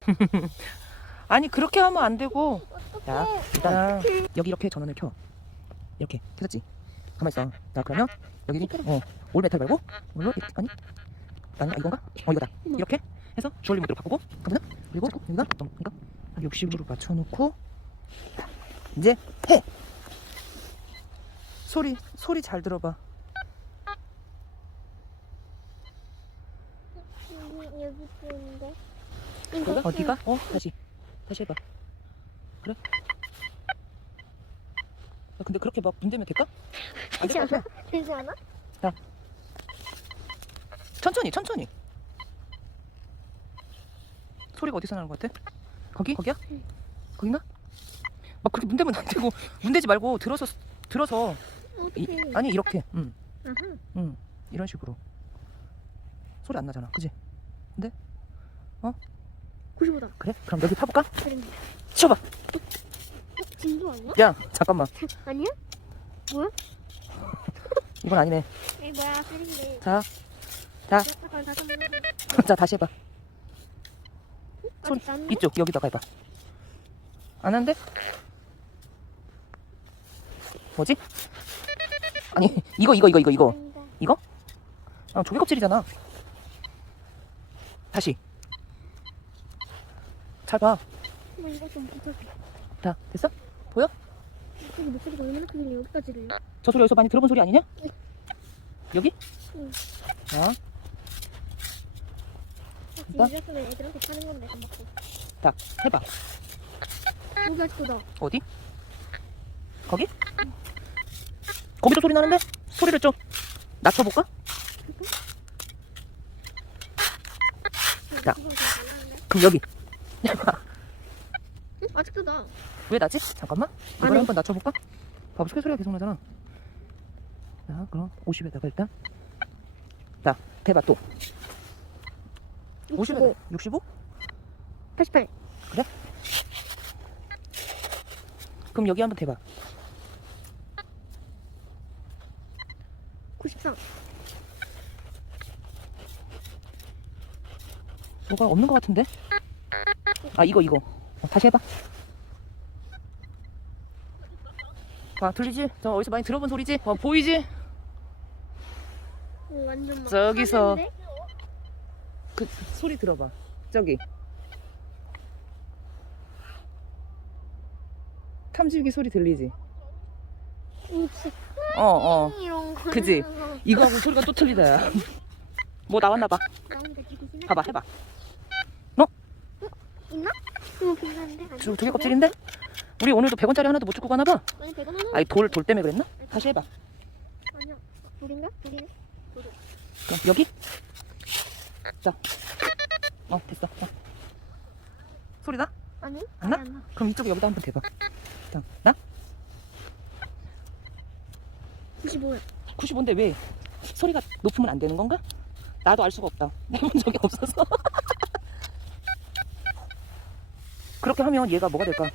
아니 그렇게 하면 안 되고. 야. 일단 여기 이렇게 전원을 켜. 이렇게. 켜졌지? 가만 있어. 자 그러면 여기 어 올메탈 말고 이렇게 아니? 아니 이건가? 어 이거다. 이렇게 해서 주얼리 모드로 바꾸고 그러면 그리고 여기가? 그러니까 60으로 맞춰놓고. 이제 해! 소리 소리 잘 들어봐 여기 여기 있는데. 어디가? 어디가? 어 다시 다시 해봐 그래 야, 근데 그렇게 막 문대면 될까? 안 되지 될 않아? 되지 않아? 천천히 천천히 소리가 어디서 나는 것 같아? 거기? 거기야? 응. 거긴가? 막 그렇게 문대면 안 되고 문대지 말고 들어서 들어서 이. 아니 이렇게 응, 아하. 응 이런 식으로 소리 안 나잖아 그지? 95다. 그래? 그럼 여기 파볼까? 그런데. 쳐봐 진도 아니야? 야 잠깐만 아니야? 이건 아니네 이 뭐야? 그런데. 자, 자. 잠깐 다시 한번 해봐. 자 다시 해봐 소리 아직 안 나? 이쪽 여기다가 해봐 안 하는데? 뭐지? 아니 이거 이거 이거 이거 이거 그런데. 아 조개 껍질이잖아 다시 잘봐 뭐 이거 좀 부탁해. 자 됐어? 여기 목소리가 얼마나 크길래 여기까지 들려? 저 소리 어디서 많이 들어본 소리 아니냐? 여기? 응. 자, 진짜 소리 애들한테 파는 건데 안 먹고. 자 해봐 여기 아직도 나. 어디? 거기? 거기도 소리 나는데? 소리를 좀 낮춰볼까? 자. 그럼 여기 응? 아직도 나. 왜 나지? 잠깐만 이걸 아니. 한번 낮춰볼까? 봐봐 소리 소리가 계속 나잖아 자 그럼 50에다가 일단 자 대봐 또 50에다 65? 88. 그럼 여기 한번 대봐 93. 뭐가 없는 것 같은데? 아 이거 이거 어, 다시 해봐 봐 들리지? 저 어디서 많이 들어본 소리지? 어, 보이지? 오, 완전 막. 저기서. 하는데? 그 소리 들어봐 저기 탐지기 소리 들리지? 오, 진짜 어어 이런 거. 그지? 이거하고 소리가 또 틀리다 야. 뭐 나왔나 봐 나온다 지금 지나. 봐봐 해봐 있나? 이거 괜찮은데? 아니, 저 되게 껍질인데? 우리 오늘도 100원짜리 하나도 못 주고 가나 봐 아니 100원 하나? 아니 돌, 돌 때문에 그랬나? 다시 해봐 아니야. 둘인가? 둘이네. 그럼 여기? 자. 어, 됐어. 자. 소리 나? 아니? 안 나? 아니, 안 나. 그럼 이쪽에 여기다 한번 대봐. 자, 나? 95야. 95인데 왜 소리가 높으면 안 되는 건가? 나도 알 수가 없다. 해본 적이 없어서. 그렇게 하면 얘가 뭐가 될까?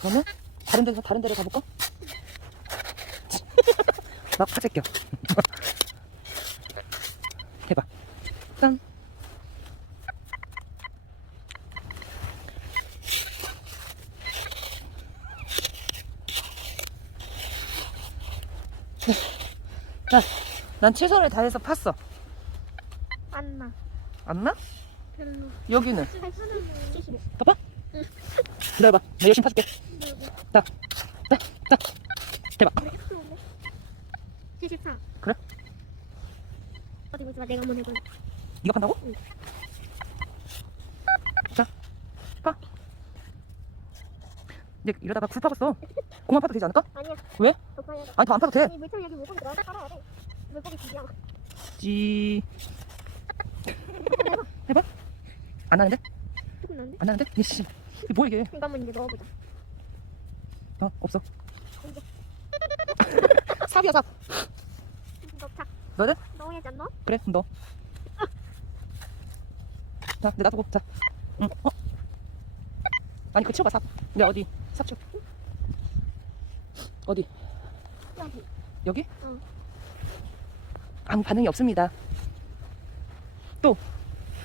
그러면 다른 데서 다른 데로 가볼까? 막 파재껴. 해봐. 짠. 자, 난 최선을 다해서 팠어. 안 나. 안 나? 별로. 여기는. 75. 봐봐. 기다려봐. 나 열심히 파줄게. 자, 자, 자. 대박. 74. 그래? 어디 보지 마. 내가 한번 해볼게. 이거 판다고? 응. 자, 파. 이제 이러다가 굴 파봤어. 공만 파도 되지 않을까? 아니야. 왜? 파야. 아니 더 안 파도 돼. 아니 물통 여기 물통 들어가서 팔아야 돼. 물고기 기야. 지. 해봐. 안 나는데? 조금 난데? 안 나는데? 이씨. 이게 뭐야 이게? 이거 한번 이제 넣어보자. 어, 없어. 삽이야 삽. 넣자. 넣어야지 안 넣어? 그래, 그럼 넣어. 자, 내 놔두고. 자. 응. 어? 아니, 그 치워봐, 삽. 내 어디? 삽 치워. 어디? 여기. 여기? 응. 아무 반응이 없습니다. 이거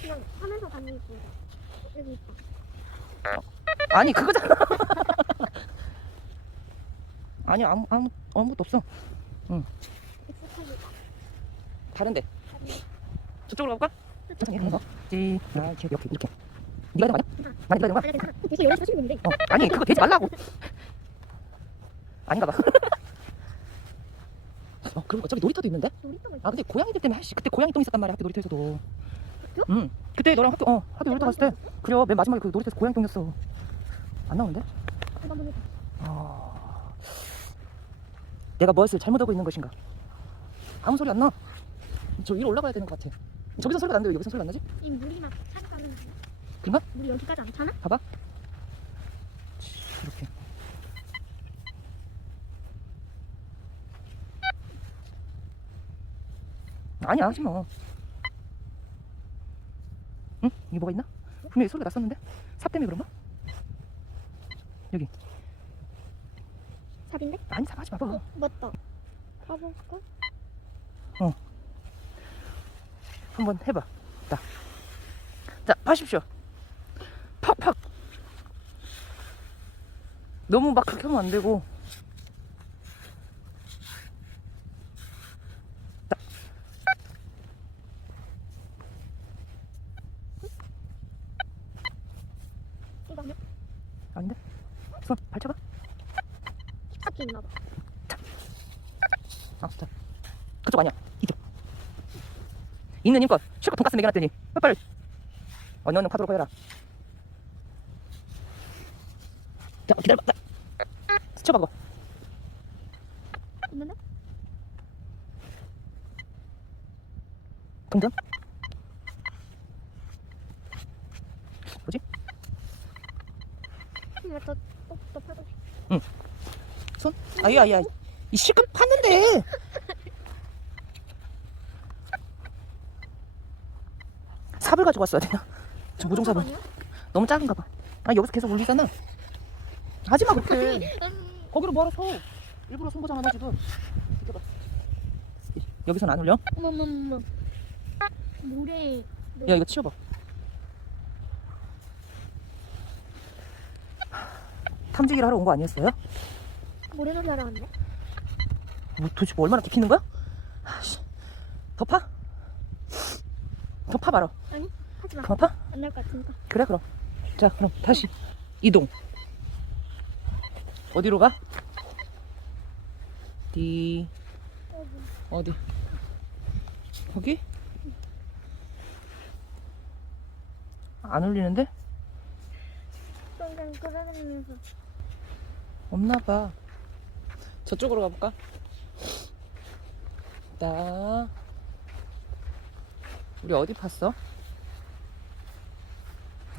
그냥 하면서 다니고 있어. 여기 있어. 아니 그거잖아. 아니 아무 아무 아무것도 없어. 익숙하게. 다른데. 저쪽으로 가볼까? 지. 아, 이렇게 이렇게 이렇게. 네가 되는 거 아니야? 많이 되는 거야? 괜찮아. 대신 연락 하시는 분인데. 어. 아니 그거 되지 말라고. 아닌가 봐. 어 그리고 저기 놀이터도 있는데? 놀이터가 있어. 아 근데 고양이들 때문에 씨 그때 고양이 똥 있었단 말이야 학교 놀이터에서도. 학교? 응. 그때 너랑 학교 어 학교 놀이터 갔을 때 그래요 맨 마지막에 그 놀이터에서 고양이 똥이었어. 안 나오는데? 그거 한번 해봐. 아... 내가 무엇을 잘못하고 있는 것인가? 아무 소리 안 나. 저 위로 올라가야 되는 것 같아. 저기서 소리가 나는데 왜 여기서 소리가 안 나지? 이 물이 막 차가는 거. 그런가? 물이 여기까지 안 차나? 봐봐. 이렇게. 아니야 하지 마. 응? 이게 뭐가 있나? 분명히 소리가 났었는데? 삽 때문에 그런가? 여기. 삽인데? 아니 삽 하지 마봐. 어, 맞다. 가볼까? 한번 해봐. 자, 자, 파십시오. 팍팍. 너무 막 그렇게 하면 안 되고. 자. 이거 하면 아닌데? 손 발쳐봐. 힙삭기 있나 봐. 아, 자. 그쪽 아니야. 이쪽. 있는 힘껏 실컷 돈가스 먹여놨더니 빨빨 어느 어느 파도로 보여라. 자, 기다려봐. 자. 스쳐봐 그거. 있는데? 동전? 뭐지? 어, 또. 손? 아야, 아야. 이 실컷 팠는데. 삽을 가지고 왔어야 되나? 저 아니야? 너무 작은가 봐. 아 여기서 계속 울리잖아. 하지 마 그렇게. 음, 거기로 멀어서 일부러 손보장 안 해주고. 이겨봐. 여기선 안 울려? 어머머머. 물에 야 이거 치워봐. 탐지기를 하러 온 거 아니었어요? 모래놀이 하러 왔네. 뭐 도대체 뭐 얼마나 깊이는 거야? 아씨. 더 파? 더파 말아. 아니, 하지 마. 그만 파? 안 날 것 같으니까. 그래 그럼. 자 그럼 다시 이동. 어디로 가? 어디 어디? 거기? 안 울리는데? 그냥 끌어다니면서. 없나 봐. 저쪽으로 가볼까? 나 우리 어디 팠어?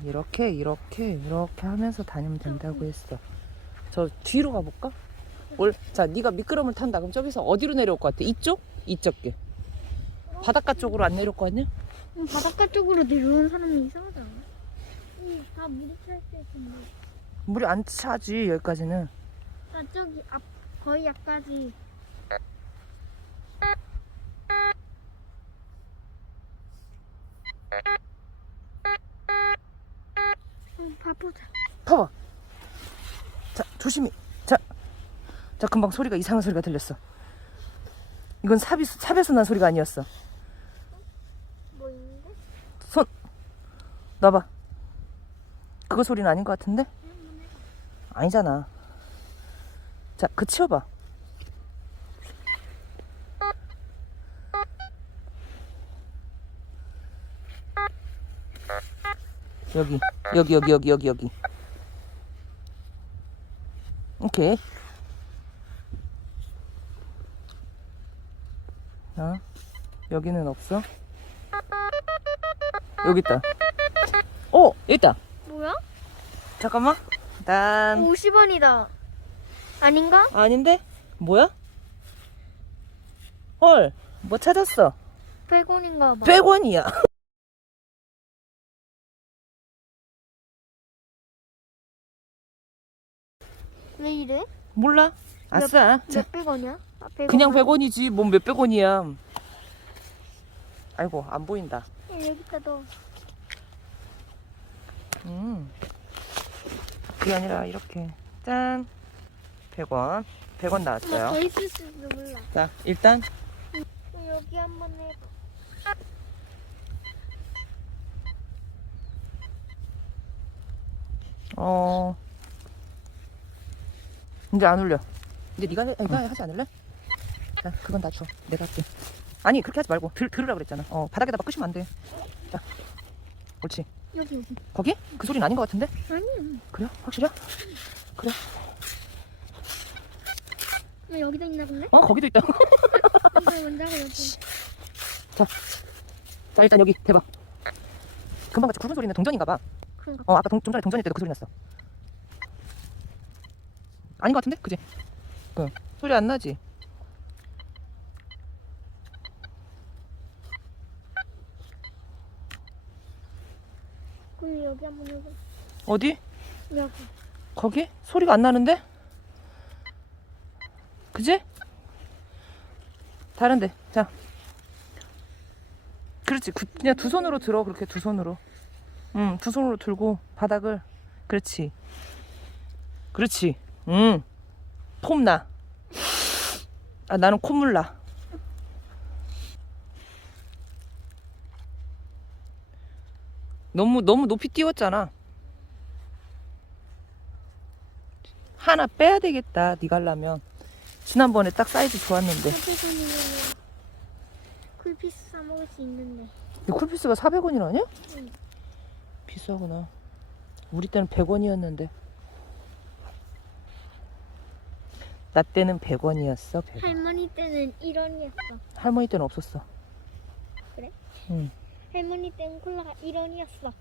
이렇게 이렇게 이렇게 하면서 다니면 된다고 했어. 저 뒤로 가볼까? 올, 자, 네가 미끄럼을 탄다. 그럼 저기서 어디로 내려올 것 같아? 이쪽? 이쪽 게. 바닷가 쪽으로 안 내려올 거 아니야? 음, 바닷가 쪽으로 내려오는 사람이 이상하지 않아? 음, 다 물이 찰때 텐데. 물이 안 차지 여기까지는. 아, 저기 앞 거의 앞까지. 음, 바보다. 봐봐. 자, 조심히. 자, 자, 금방 소리가 이상한 소리가 들렸어. 이건 삽이, 삽에서 난 소리가 아니었어. 뭐 있는데? 손, 놔봐. 그거 소리는 아닌 것 같은데? 아니잖아. 자, 그 치워봐. 여기, 여기, 여기, 여기, 여기, 여기. 오케이. 자, 여기는 없어. 여기 있다. 오, 여기 있다. 뭐야? 잠깐만. 난 50원이다. 아닌가? 아닌데? 뭐야? 헐, 뭐 찾았어? 100원인가 봐. 100원이야. 왜 이래? 몰라. 아싸. 자, 몇 100원이야? 아, 100원 그냥 아니야? 100원이지. 뭔 몇백 원이야. 아이고, 안 보인다. 야, 여기다 넣어. 음. 그게 아니라 이렇게 짠 100원 100원 뭐 나왔어요 더 있을 수도 몰라. 자 일단 여기 한번 해봐. 어 이제 안 울려 이제 네가 해, 네가 하지 않을래? 자 그건 다 줘 내가 할게 아니 그렇게 하지 말고 들, 들으라 그랬잖아 어 바닥에다 막 끄시면 안 돼 자 옳지 여기 여기. 거기? 그 소리는 아닌 것 같은데? 아니야. 그래요? 확실해요? 왜 뭐 여기도 있나 본데? 어 거기도 있다 이거 먼저 여기. 자 일단 여기 대박 금방 같이 구른 소리는 동전인가 봐 그런가. 어 아까 동, 좀 전에 동전일 때도 그 소리 났어 아닌 것 같은데? 그지? 그 소리 안 나지? 그럼 여기 한번 해봐. 어디? 여기. 거기? 소리가 안 나는데? 그지? 다른데. 자. 그렇지. 그, 그냥 두 손으로 들어. 그렇게 두 손으로. 응 두 손으로 들고 바닥을. 그렇지. 그렇지. 응. 폼 나. 아 나는 콧물 나. 너무 너무 높이 띄웠잖아. 하나 빼야 되겠다 하려면 지난번에 딱 사이즈 좋았는데 쿨피스는 쿨피스 사 먹을 수 있는데. 이 쿨피스가 400원이라냐? 응. 비싸구나 우리 때는 100원이었는데 나 때는 100원이었어 100원. 할머니 때는 1원이었어. 할머니 때는 없었어 그래? 응 할머니 때는 콜라가 1원이었어.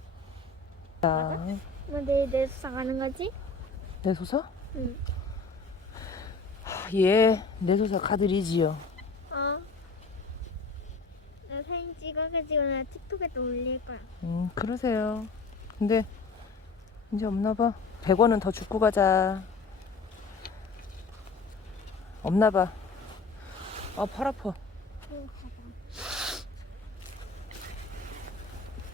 자, 너 내일 내수사 가는 거지? 내 소사? 응. 예, 내 소사 가드리지요 어. 나 사진 찍어가지고 나 틱톡에도 올릴 거야. 음, 그러세요 근데 이제 없나 봐 100원은 더 주고 가자 없나 봐 아 팔 아파 그럼 가봐.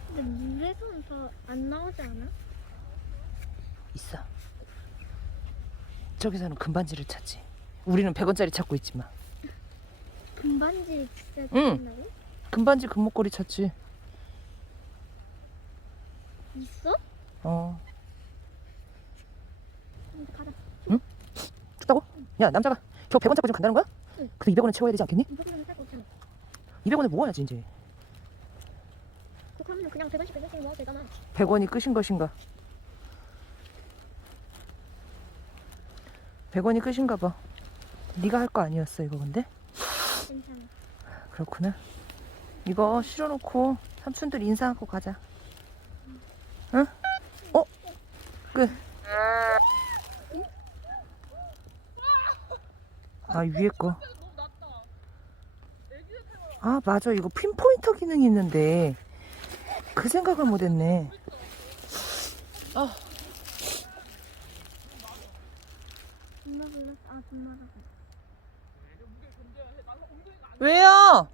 근데 물에서는 더 안 나오지 않아? 있어. 저기서는 금반지를 찾지. 우리는 100원짜리 찾고 있지만. 금반지 진짜 응. 된다고? 금반지 금목걸이 찾지. 있어? 어. 응, 가라. 춥다고? 야, 남자가 겨우 100원 찾고 지금 간다는 거야? 응. 근데 200원은 채워야 되지 않겠니? 이거는 살고 있잖아. 200원을 모아야지, 이제. 그거 하면 그냥 100원씩 100원씩 모아도 되잖아. 100원이 끝인 것인가? 100원이 끝인가 봐. 네가 할 거 아니었어, 이거 근데? 괜찮아. 그렇구나. 이거 실어놓고 삼촌들 인사하고 가자. 응? 어? 끝. 아 위에 거. 아 맞아 이거 핀포인터 기능이 있는데 그 생각을 못했네. 아, 존나라고. 왜요?